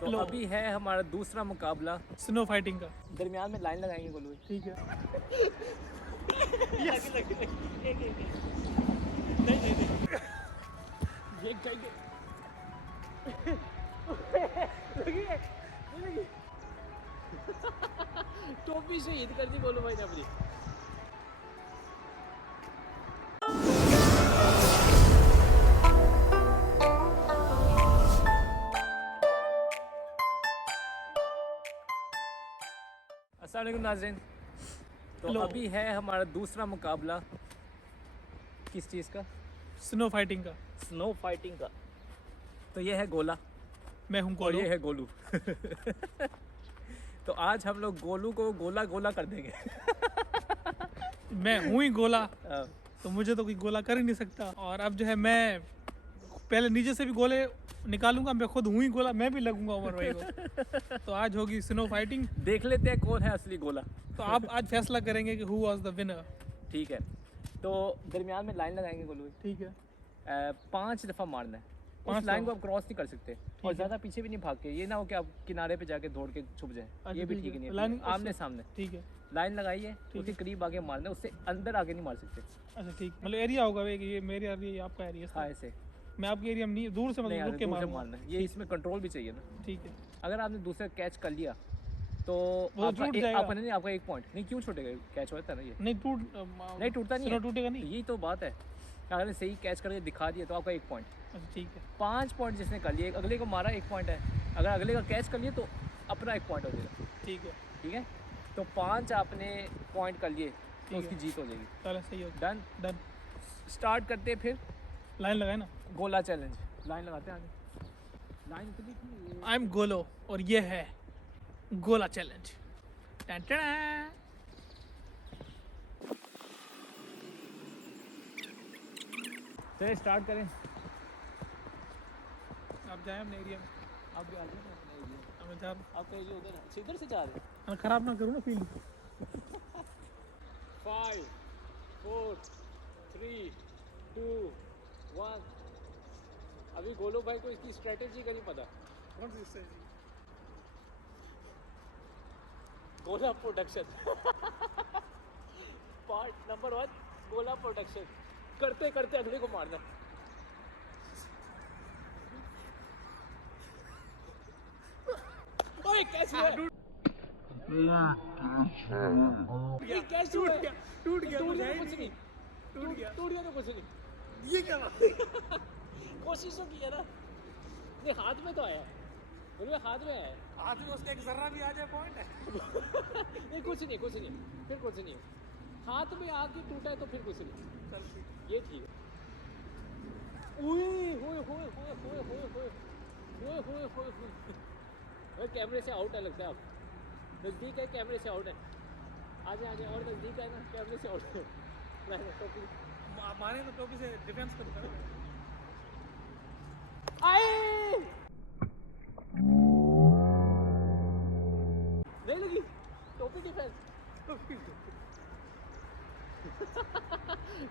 तो हेलो। अभी है हमारा दूसरा मुकाबला। स्नो फाइटिंग का। दरमियान में लाइन लगाएंगे गोलू। ठीक है। ये आगे लग एक नहीं चाहिए। लगी है? नहीं लगी। टोपी शहीद कर दी गोलू भाई ने अपनी। अस्सलाम वालेकुम नाज़रीन। तो हेलो। अभी है हमारा दूसरा मुकाबला। किस चीज़ का? स्नो फाइटिंग का। स्नो फाइटिंग का। तो ये है गोला मैं हूँ और गोलो। ये है गोलू। तो आज हम लोग गोलू को गोला गोला कर देंगे। मैं हूँ ही गोला, हाँ, तो मुझे तो कोई गोला कर ही नहीं सकता। और अब जो है मैं पहले नीचे से भी गोले निकालूंगा। मैं खुद हूँ ही गोला, मैं भी लगूंगा उमर भाई को। तो आज होगी स्नो फाइटिंग। देख लेते हैं कौन है असली गोला। तो आप आज फैसला करेंगे कि हु वाज द विनर। ठीक है, तो दरमियान में लाइन लगाएंगे गोलू भाई। ठीक है। 5 दफ़ा मारना है। उस 5 लाइन को दफा। आप क्रॉस नहीं कर सकते और ठीक है। ज़्यादा पीछे भी नहीं भाग के। ये ना हो कि आप किनारे पे जाके दौड़ के छुप जाए। अच्छा ये भी ठीक ठीक है। नहीं है। लाइन आमने सामने ठीक है। लाइन लगाइए, ठीक उसके है। करीब आगे मारना है, उससे अंदर आगे नहीं मार सकते। अच्छा ठीक, मतलब एरिया होगा भाई कि ये मेरे एरिया, ये आपका एरिया। हाँ ऐसे मैं आपके एरिया में नहीं, दूर से नहीं मतलब रुक आगे के दूर से मारूंगा। मारना है। ये ठीक इसमें कंट्रोल भी चाहिए ना। है। ठीक है। अगर आपने दूसरा कैच कर लिया तो वो तो छूट जाएगा। आपका नहीं, आपका 1 पॉइंट नहीं। क्यों छूटेगा? कैच होता है ना ये। नहीं नहीं टूटता नहीं स्नो है। टूटेगा नहीं। यही तो बात है। अगर सही कैच करके दिखा दिया तो आपका 1 पॉइंट। अच्छा ठीक है। 5 पॉइंट जिसने कर लिए, अगले को मारा 1 पॉइंट है। अगर अगले का कैच कर लिए तो अपना 1 पॉइंट हो जाएगा। ठीक है। ठीक है, तो 5 आपने पॉइंट कर लिए तो ठीक उसकी है। जीत हो जाएगी। चलो सही हो। डन। डन। स्टार्ट करते हैं फिर। लाइन लगाए ना। गोला चैलेंज। लाइन लगाते हैं आगे। लाइन कितनी थी? आई एम गोलो और ये है गोला चैलेंज। टन टन। चलिए स्टार्ट करें। आप जाए अपने एरिया में। आप भी आ जाओ ना अपने एरिया। मैं जा रहा आपका एरिया उधर है। अच्छा, इधर से जा रहे हैं। हूँ। खराब ना करूँ ना फील्ड। 5 4 3 2 1। अभी गोलू भाई को इसकी स्ट्रेटेजी का नहीं पता। कौन सी स्ट्रेटजी? गोला प्रोडक्शन। पार्ट नंबर 1, गोला प्रोडक्शन। करते करते अगले को मारना। ओए कैच हुआ? ये कैच हुआ? टूट गया। टूट कुछ गया है तो ही कुछ नहीं। टूट गया। टूट गया तो कुछ नहीं। ये क्या बात? कोशिश तो की है ना। नहीं हाथ में तो आया। बोलो हाथ में आया। हाथ में उसका एक जर्रा भी आ जाए पॉइंट है। नहीं कुछ नहीं, कुछ नहीं, फिर कुछ नहीं। हाथ में आके टूटा है तो फिर कुछ नहीं। चल ठीक। ये ठीक है। ओए होए होए होए होए होए होए होए होए होए होए। कैमरे से आउट है लगता है। आप नज़दीक है, कैमरे से आउट है। आगे आगे और नज़दीक है ना, कैमरे से आउट है। नहीं टोपी मारे तो टोपी से डिफेंस करूँगा ना। आए नहीं लगी। टोपी डिफेंस।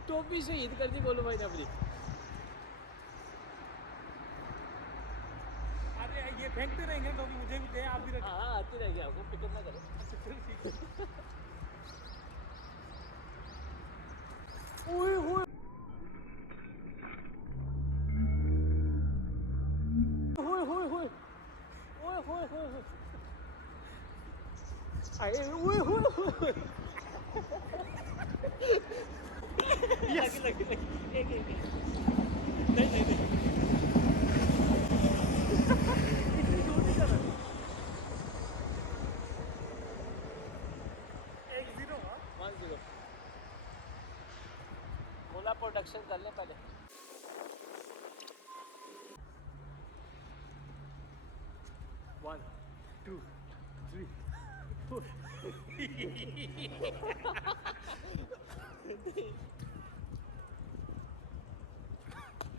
टोपी शहीद कर दी गोलू भाई ने अपनी। अरे ये फेंकते रहेंगे तो मुझे भी दे, आप भी रखें। हाँ आती रहेगी, आपको फिक्र ना करो। अच्छा चल ठीक है। ओए होए होए होए होए ओए होए होए होए। आए ओए होए होए। ये आगे लग एक नहीं नहीं नहीं। इतनी दूर नहीं जाना। 1-0। 1-0। गोला प्रोडक्शन कर ले पहले। 1 2 3 4।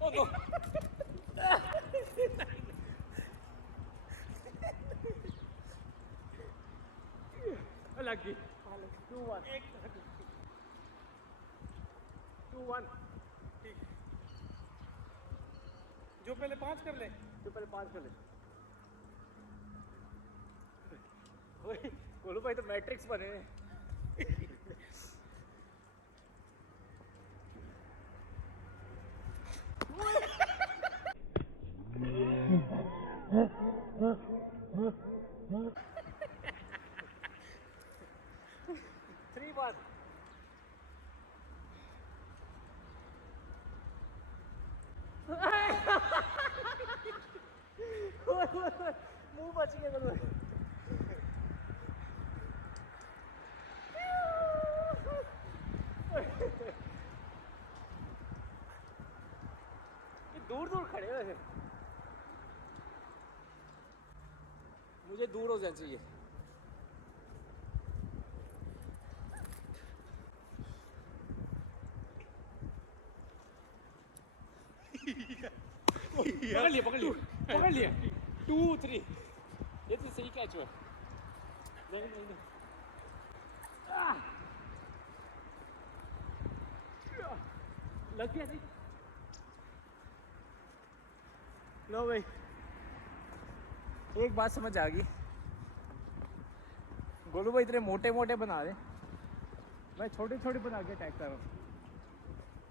ओ गो। लग गई। 2-1 2-1। ठीक। जो पहले 5 कर ले। तो पहले 5 कर ले। गोलू भाई तो मैट्रिक्स बने हैं। थ्री बार मुंह बच गया गोलू भाई। दूर दूर खड़े हुए हैं, मुझे दूर हो जाना चाहिए। पकड़ लिया पकड़ लिया पकड़ लिया। 2 3 ये तो सही कैच हुआ। नहीं नहीं नहीं लग गया जी। लो भाई एक बात समझ आ गई, गोलू भाई इतने मोटे मोटे बना रहे, मैं छोटे छोटे बना के अटैक कर रहा हूँ।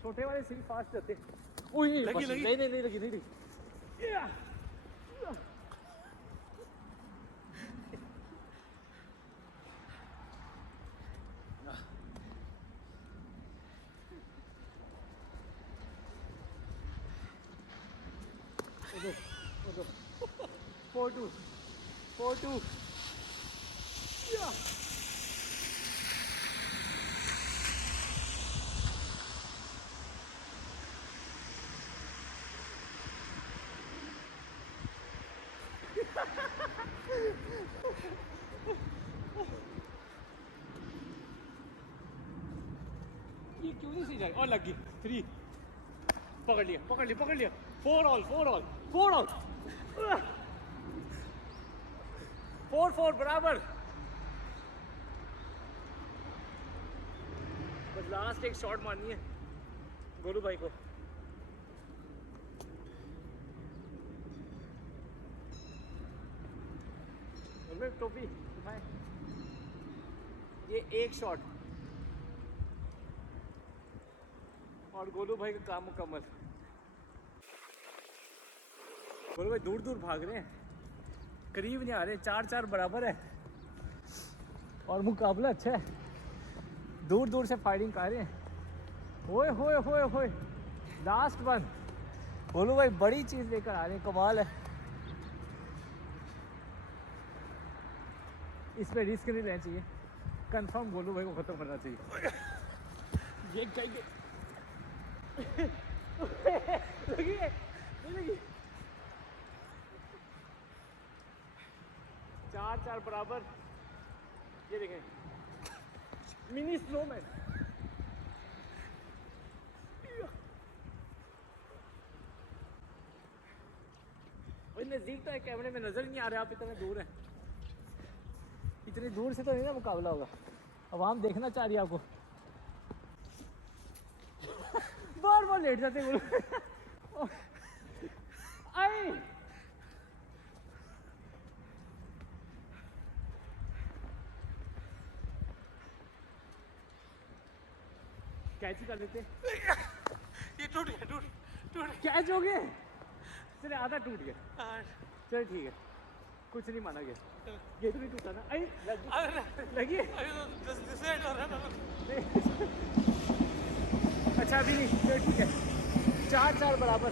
छोटे वाले सिर्फ फास्ट रहते। लगी लगी नहीं नहीं नहीं लगी नहीं लगी। उधर 4-2 4-2 ये क्यों नहीं सही जाए। और लग गई 3 पकड़ लिया पकड़ लिया पकड़ लिया। 4 ऑल 4 ऑल 4 ऑल 4-4 बराबर। बस लास्ट एक शॉट मारनी है गोलू भाई को। टोपी उठाए, ये एक शॉट और गोलू भाई का काम मुकम्मल। गोलू भाई दूर दूर भाग रहे हैं, करीब नहीं आ रहे। 4-4 बराबर है और मुकाबला अच्छा है, दूर दूर से फायरिंग कर रहे हैं। ओए होए होए होए लास्ट वन। गोलू भाई बड़ी चीज़ लेकर आ रहे हैं, कमाल है। इस पर रिस्क नहीं लेना चाहिए, कंफर्म गोलू भाई को ख़त्म करना चाहिए। ये चाहिए लगी है नहीं लगी। 4-4 बराबर। ये देखें मिनी स्नोमैन। नजदीक तो है, कैमरे में नजर नहीं आ रहा, आप इतने दूर हैं। इतनी दूर से तो नहीं ना मुकाबला होगा, आवाम देखना चाह रही है आपको। बार बार लेट जाते हैं। आई कैच ही कर लेते। ये टूट गया टूट कैच हो गया, चले आधा टूट गया। चल ठीक है, कुछ नहीं माना गया। ये तो नहीं टूटा ना। आई लगी अच्छा अभी नहीं। चल ठीक है 4-4 बराबर।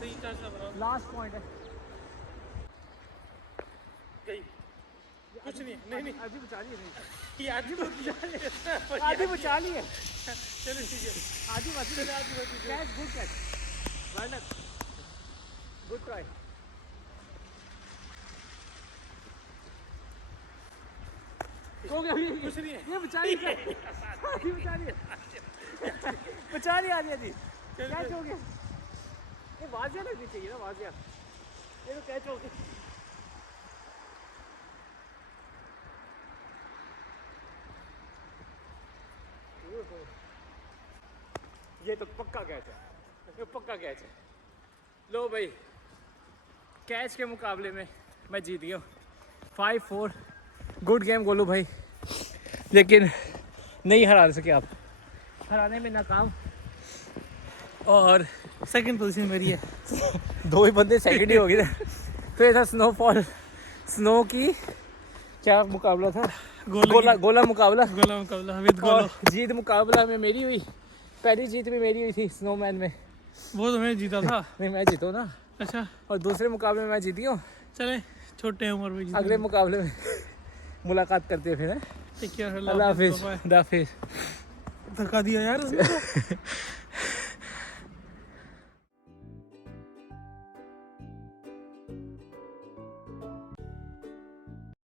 सही 4-4 बराबर। लास्ट पॉइंट है। गई कुछ नहीं नहीं आधी बचा ली है। नहीं ये आधी बचा ली है। आधी बचा ली है। चलो ठीक है आधी बची चलो आधी बची। Catch good catch Werner good try. हो गया कुछ नहीं है। ये बचा ली आधी बचा ली है। बचा ली आधी कैच हो गया। ये वाजिया लगनी चाहिए ना, वाजिया। ये तो कैच हो गया। ये तो पक्का कैच है, ये पक्का कैच है। लो भाई कैच के मुकाबले में मैं जीत गया हूँ 5-4 गुड गेम गोलू भाई, लेकिन नहीं हरा सके आप, हराने में नाकाम। और सेकंड पोजीशन मेरी है। 2 ही बंदे सेकंड ही हो गए थे। तो ये था स्नोफॉल, स्नो की क्या मुकाबला था, गोला मुकाबला। गोला मुकाबला विद गोलो। और जीत मुकाबला में मेरी हुई, पहली जीत भी मेरी हुई थी स्नोमैन में। वो तो मैं जीता था। नहीं मैं जीतो ना। अच्छा, और दूसरे मुकाबले में मैं जीती हूँ। चले छोटे उम्र में जीते। अगले मुकाबले में मुलाकात करते हैं फिर। टेक केयर, अल्लाह हाफिज। धक्का दिया यार उसने।